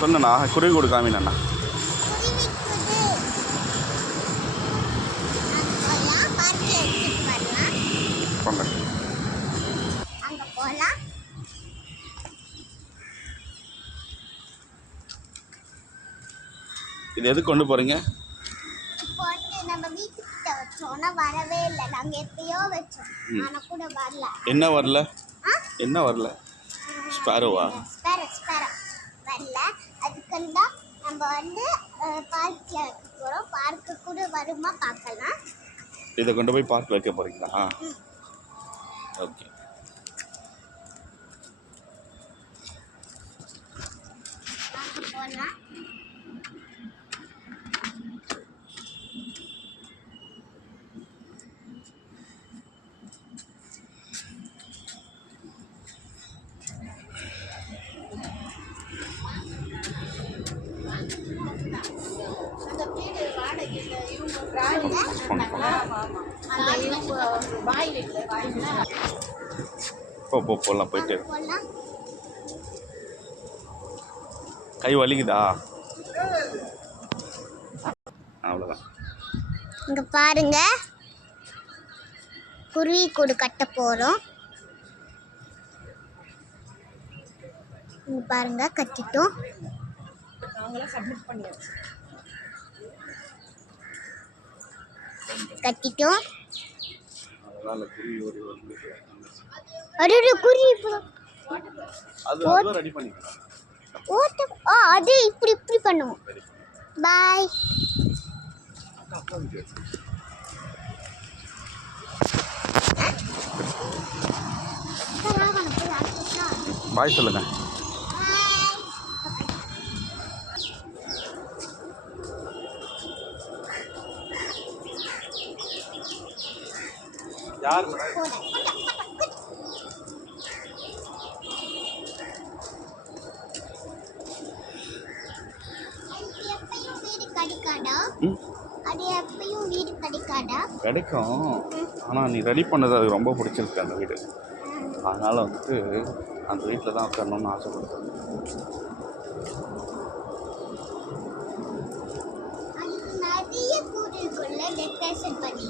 சொல்லுண்ணா குருவி கூடு காமிண்ணா. போங்க. இது எதுக்கு கொண்டு போறீங்க? வரவே இல்லை. நாங்க எப்பயோ வச்சோம். ஆனா கூட வரல. என்ன வரல? என்ன வரல? ஸ்பாரோவா? ஸ்பாரோ வரல. அதுக்கு தான் நம்ம பார்க்ல போறோம். பார்க்கு கூட வருமா பார்க்கலாம். இதை கொண்டு போய் பார்க் வைக்க போறீங்களா? ஓகே. போலாம். போகலாம் போயிட்டு. கை வலிக்குதா? அவ்வளோதான். இங்க பாருங்க, குருவி கூடு கட்ட போறோம். இங்க பாருங்க, கட்டிட்டோம். கட்டிட்டோம். அடடே, குருவி அது ரெடி பண்ணிக்கலாம். அது இப்படி இப்படி பண்ணுவோம். பாய். பாய் சொல்லுங்க. யார் கிடைக்கும். ஆனால் நீ ரெடி பண்ணது அது ரொம்ப பிடிச்சிருக்கு அந்த வீடு. அதனால் வந்துட்டு அந்த வீட்டில் தான் உட்காரணும்னு ஆசைப்படுறேன். நிறைய கூடுக்குள்ள டெக்கரேஷன் பண்ணி